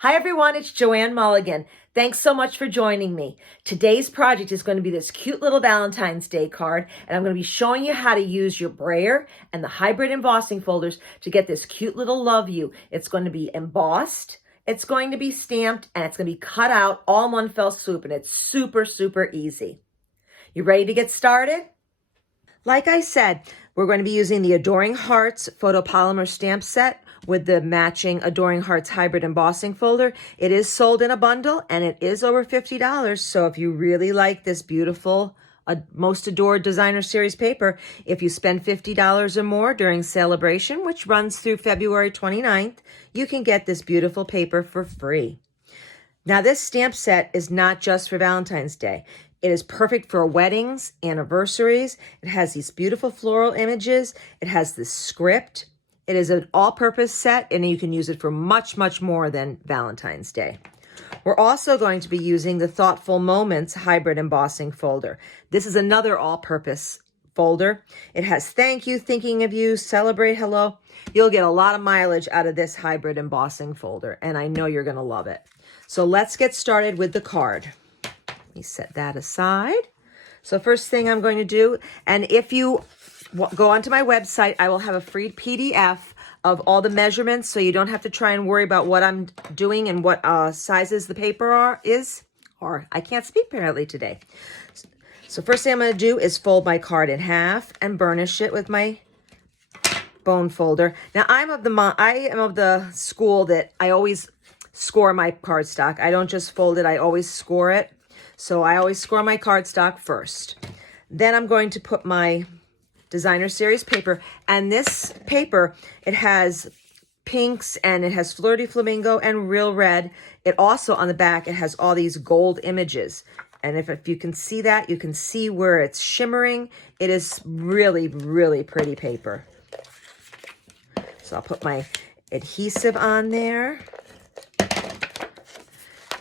Hi everyone, it's Joanne Mulligan. Thanks so much for joining me. Today's project is going to be this cute little Valentine's Day card, and I'm going to be showing you how to use your brayer and the hybrid embossing folders to get this cute little love you. It's going to be embossed, it's going to be stamped, and it's going to be cut out all in one fell swoop, and it's super, super easy. You ready to get started? Like I said, we're going to be using the Adoring Hearts photopolymer stamp set with the matching Adoring Hearts hybrid embossing folder. It is sold in a bundle and it is over $50. So if you really like this beautiful Most Adored Designer Series paper, if you spend $50 or more during celebration, which runs through February 29th, you can get this beautiful paper for free. Now this stamp set is not just for Valentine's Day. It is perfect for weddings, anniversaries. It has these beautiful floral images. It has this script. It is an all-purpose set, and you can use it for much, much more than Valentine's Day. We're also going to be using the Thoughtful Moments hybrid embossing folder. This is another all-purpose folder. It has thank you, thinking of you, celebrate, hello. You'll get a lot of mileage out of this hybrid embossing folder, and I know you're going to love it. So let's get started with the card. Let me set that aside. So first thing I'm going to do, and if you go onto my website, I will have a free PDF of all the measurements, so you don't have to try and worry about what I'm doing and what sizes the paper is. Or I can't speak apparently today. So first thing I'm going to do is fold my card in half and burnish it with my bone folder. Now I am of the school that I always score my cardstock. I don't just fold it, I always score it. So I always score my cardstock first. Then I'm going to put my Designer Series paper, and this paper, it has pinks and it has Flirty Flamingo and Real Red. It also, on the back, it has all these gold images. And if you can see that, you can see where it's shimmering. It is really, really pretty paper. So I'll put my adhesive on there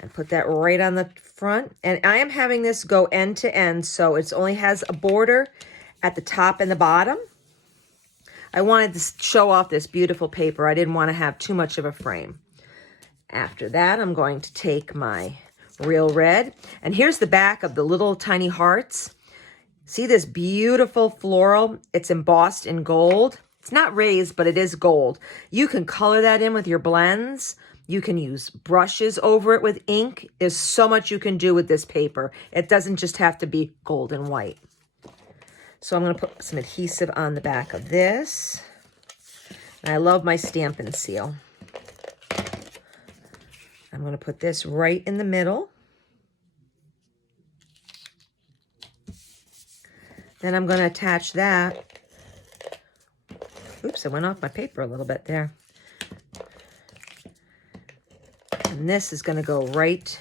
and put that right on the front. And I am having this go end to end, so it only has a border at the top and the bottom. I wanted to show off this beautiful paper. I didn't want to have too much of a frame. After that, I'm going to take my Real Red, and here's the back of the little tiny hearts. See this beautiful floral? It's embossed in gold. It's not raised, but it is gold. You can color that in with your blends. You can use brushes over it with ink. There's so much you can do with this paper. It doesn't just have to be gold and white. So I'm going to put some adhesive on the back of this. And I love my Stampin' Seal. I'm going to put this right in the middle. Then I'm going to attach that. Oops, I went off my paper a little bit there. And this is going to go right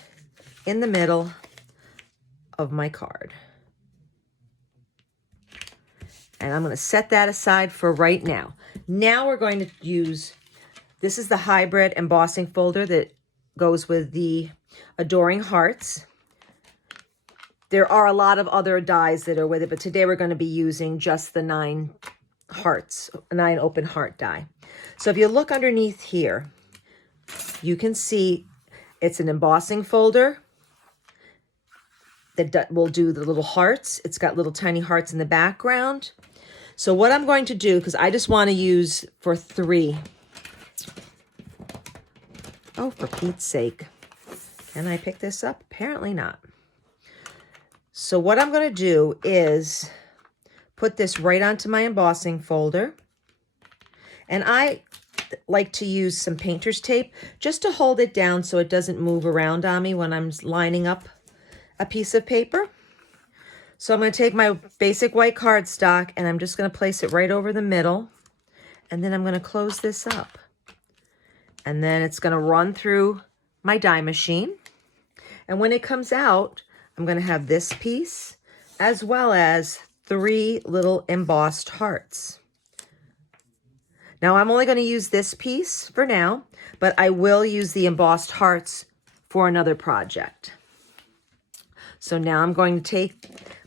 in the middle of my card. And I'm going to set that aside for right now. Now we're going to use, this is the hybrid embossing folder that goes with the Adoring Hearts. There are a lot of other dies that are with it, but today we're going to be using just the 9 open heart die. So if you look underneath here, you can see it's an embossing folder that will do the little hearts. It's got little tiny hearts in the background. So what I'm going to do, because I just want to use for 3. Oh, for Pete's sake. Can I pick this up? Apparently not. So what I'm going to do is put this right onto my embossing folder. And I like to use some painter's tape just to hold it down so it doesn't move around on me when I'm lining up a piece of paper. So I'm going to take my basic white cardstock and I'm just going to place it right over the middle. And then I'm going to close this up. And then it's going to run through my die machine. And when it comes out, I'm going to have this piece as well as 3 little embossed hearts. Now I'm only going to use this piece for now, but I will use the embossed hearts for another project. So now I'm going to take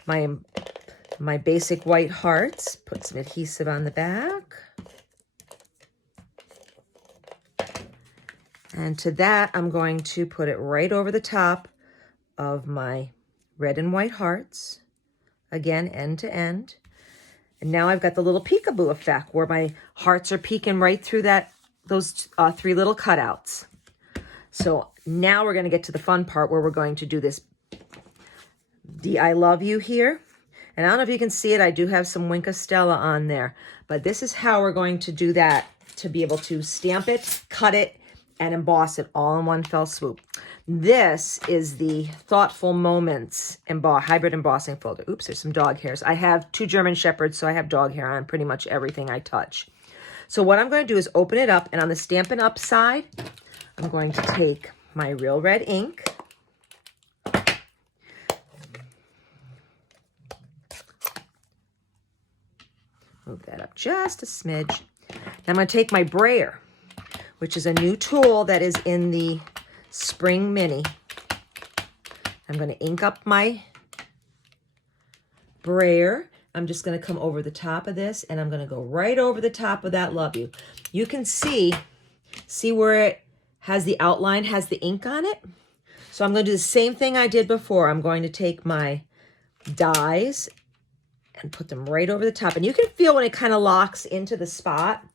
my basic white hearts, put some adhesive on the back, And to that, I'm going to put it right over the top of my red and white hearts. Again, end to end. And now I've got the little peekaboo effect where my hearts are peeking right through those 3 little cutouts. So now we're going to get to the fun part where we're going to do this I love you here. And I don't know if you can see it. I do have some Wink of Stella on there. But this is how we're going to do that, to be able to stamp it, cut it, and emboss it all in one fell swoop. This is the Thoughtful Moments hybrid embossing folder. Oops, there's some dog hairs. I have 2 German Shepherds, so I have dog hair on pretty much everything I touch. So what I'm going to do is open it up, and on the Stampin' Up side, I'm going to take my Real Red ink. Move that up just a smidge. Now I'm going to take my brayer, which is a new tool that is in the Spring Mini. I'm going to ink up my brayer. I'm just going to come over the top of this, and I'm going to go right over the top of that Love You. You can see where it has the outline, has the ink on it. So I'm going to do the same thing I did before. I'm going to take my dies and put them right over the top. And you can feel when it kind of locks into the spot.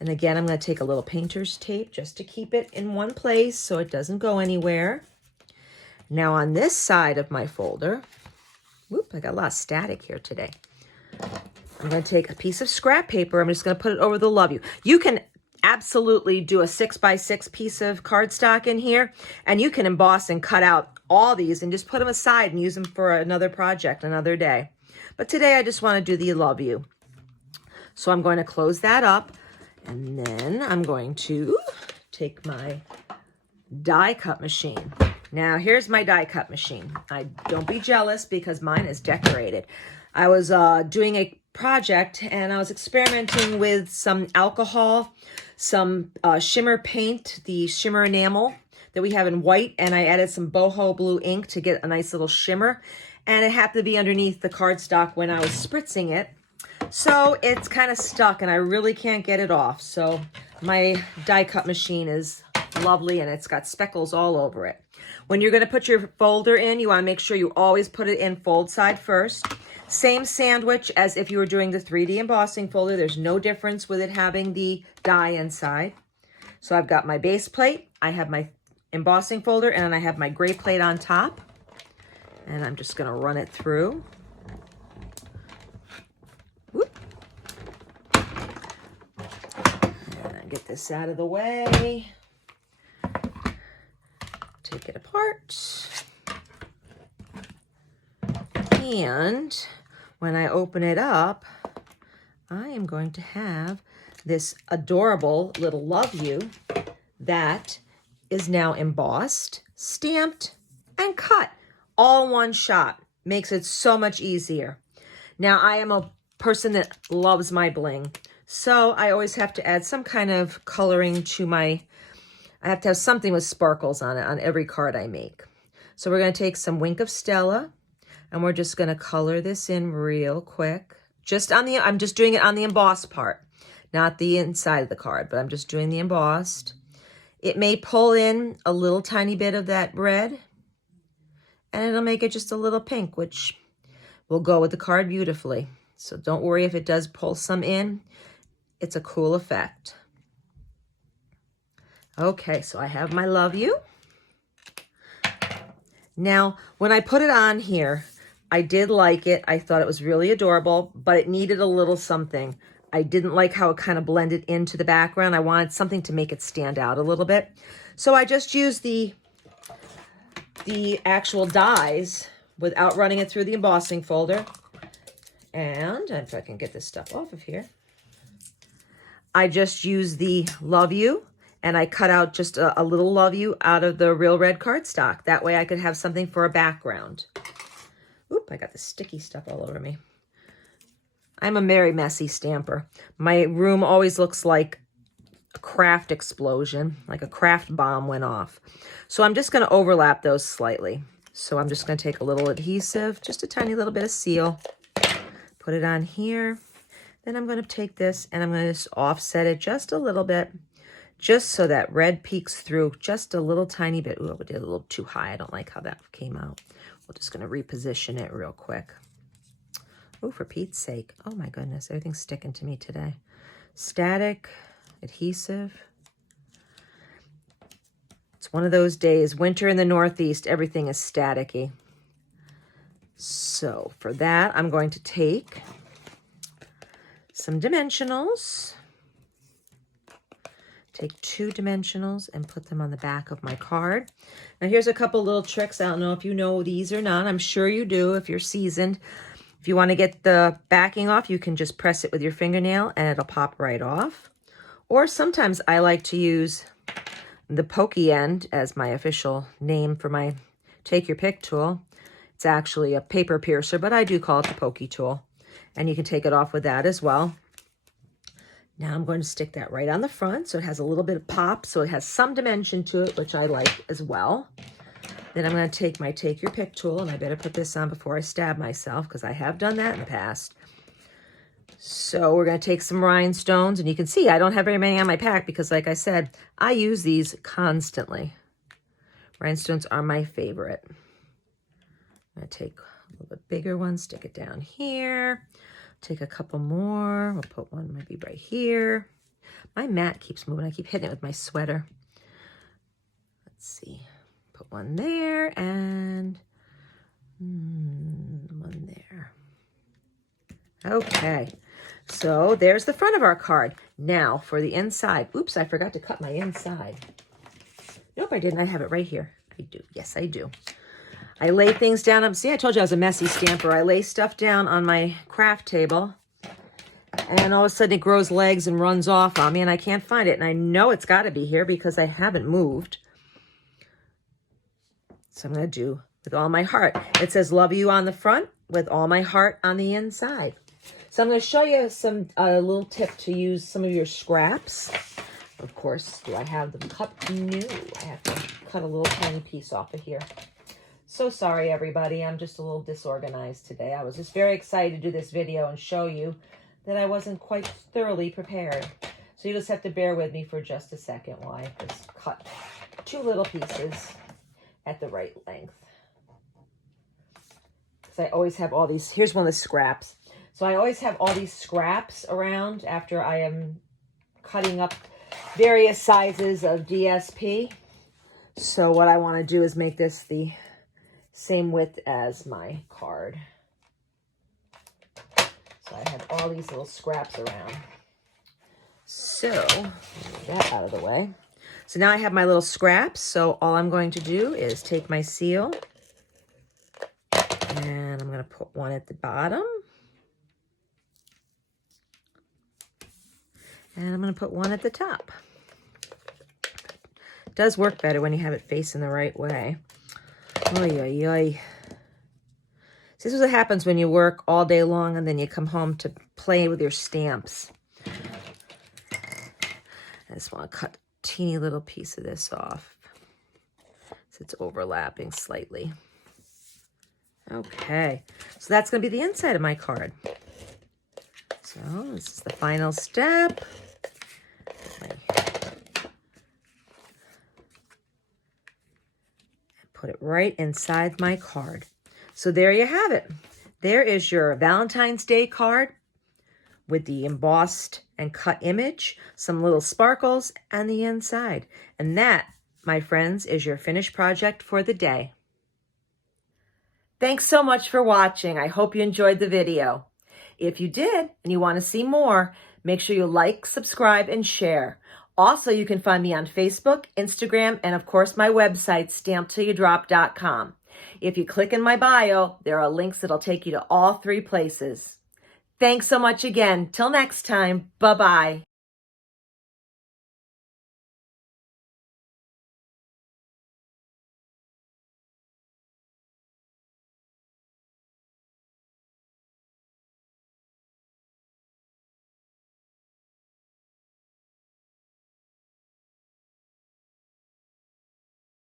And again, I'm going to take a little painter's tape just to keep it in one place so it doesn't go anywhere. Now on this side of my folder, whoop, I got a lot of static here today. I'm going to take a piece of scrap paper. I'm just going to put it over the Love You. You can absolutely do a 6x6 piece of cardstock in here, and you can emboss and cut out all these and just put them aside and use them for another project, another day. But today I just want to do the Love You. So I'm going to close that up, and then I'm going to take my die cut machine. Now here's my die cut machine. Don't be jealous because mine is decorated. I was doing a project and I was experimenting with some alcohol, some shimmer paint, the shimmer enamel that we have in white, and I added some boho blue ink to get a nice little shimmer. And it happened to be underneath the cardstock when I was spritzing it. So it's kind of stuck and I really can't get it off. So my die cut machine is lovely and it's got speckles all over it. When you're going to put your folder in, you want to make sure you always put it in fold side first. Same sandwich as if you were doing the 3D embossing folder. There's no difference with it having the die inside. So I've got my base plate, I have my embossing folder, and I have my gray plate on top. And I'm just going to run it through. Whoop. And I get this out of the way. Take it apart. And when I open it up, I am going to have this adorable little Love You that is now embossed, stamped, and cut all in one shot. Makes it so much easier. Now, I am a person that loves my bling, so I always have to add some kind of coloring to I have to have something with sparkles on it on every card I make. So we're going to take some Wink of Stella, and we're just going to color this in real quick. I'm just doing it on the embossed part, not the inside of the card, but I'm just doing the embossed. It may pull in a little tiny bit of that red, and it'll make it just a little pink, which will go with the card beautifully. So don't worry if it does pull some in. It's a cool effect. Okay, so I have my Love You. Now, when I put it on here, I did like it. I thought it was really adorable, but it needed a little something. I didn't like how it kind of blended into the background. I wanted something to make it stand out a little bit. So I just used the actual dies without running it through the embossing folder. And if I can get this stuff off of here, I just used the Love You, and I cut out just a little Love You out of the Real Red cardstock. That way I could have something for a background. Oop, I got the sticky stuff all over me. I'm a very messy stamper. My room always looks like a craft explosion, like a craft bomb went off. So I'm just going to overlap those slightly. So I'm just going to take a little adhesive, just a tiny little bit of seal, put it on here. Then I'm going to take this and I'm going to just offset it just a little bit just so that red peeks through just a little tiny bit. Ooh, I did a little too high. I don't like how that came out. We're just going to reposition it real quick. Oh, for Pete's sake. Oh my goodness, everything's sticking to me today. Static, adhesive. It's one of those days, winter in the Northeast, everything is staticky. So for that, I'm going to take some dimensionals. Take 2 dimensionals and put them on the back of my card. Now here's a couple little tricks. I don't know if you know these or not. I'm sure you do if you're seasoned. If you want to get the backing off, you can just press it with your fingernail and it'll pop right off. Or sometimes I like to use the pokey end as my official name for my take your pick tool. It's actually a paper piercer, but I do call it the pokey tool. And you can take it off with that as well. Now I'm going to stick that right on the front so it has a little bit of pop, so it has some dimension to it, which I like as well. Then I'm going to take my take your pick tool, and I better put this on before I stab myself because I have done that in the past. So we're going to take some rhinestones, and you can see I don't have very many on my pack because, like I said, I use these constantly. Rhinestones are my favorite. I'm going to take a little bit bigger one, stick it down here. Take a couple more. We'll put one maybe right here. My mat keeps moving. I keep hitting it with my sweater. Let's see. Put one there and one there. Okay. So there's the front of our card. Now for the inside. Oops, I forgot to cut my inside. Nope, I didn't. I have it right here. I do. Yes, I do. I lay things down. See, I told you I was a messy stamper. I lay stuff down on my craft table, and all of a sudden it grows legs and runs off on me, and I can't find it. And I know it's got to be here because I haven't moved. So I'm going to do with all my heart. It says love you on the front with all my heart on the inside. So I'm going to show you some little tip to use some of your scraps. Of course, do I have them cut? No, I have to cut a little tiny piece off of here. So sorry, everybody. I'm just a little disorganized today. I was just very excited to do this video and show you that I wasn't quite thoroughly prepared. So you just have to bear with me for just a second while I just cut 2 little pieces at the right length. Because I always have all these. Here's one of the scraps. So I always have all these scraps around after I am cutting up various sizes of DSP. So what I want to do is make this the same width as my card. So I have all these little scraps around. So, get that out of the way. So now I have my little scraps. So all I'm going to do is take my seal and I'm going to put one at the bottom. And I'm going to put one at the top. It does work better when you have it facing the right way. Oy, oy, oy. This is what happens when you work all day long and then you come home to play with your stamps. I just want to cut a teeny little piece of this off so it's overlapping slightly. Okay, so that's going to be the inside of my card. So this is the final step. Put it right inside my card. So there you have it. There is your Valentine's Day card with the embossed and cut image, some little sparkles, and the inside. And that, my friends, is your finished project for the day. Thanks so much for watching. I hope you enjoyed the video. If you did and you want to see more, make sure you like, subscribe, and share. Also, you can find me on Facebook, Instagram, and of course my website, stamptillyouDrop.com. If you click in my bio, there are links that'll take you to all 3 places. Thanks so much again. Till next time, bye-bye.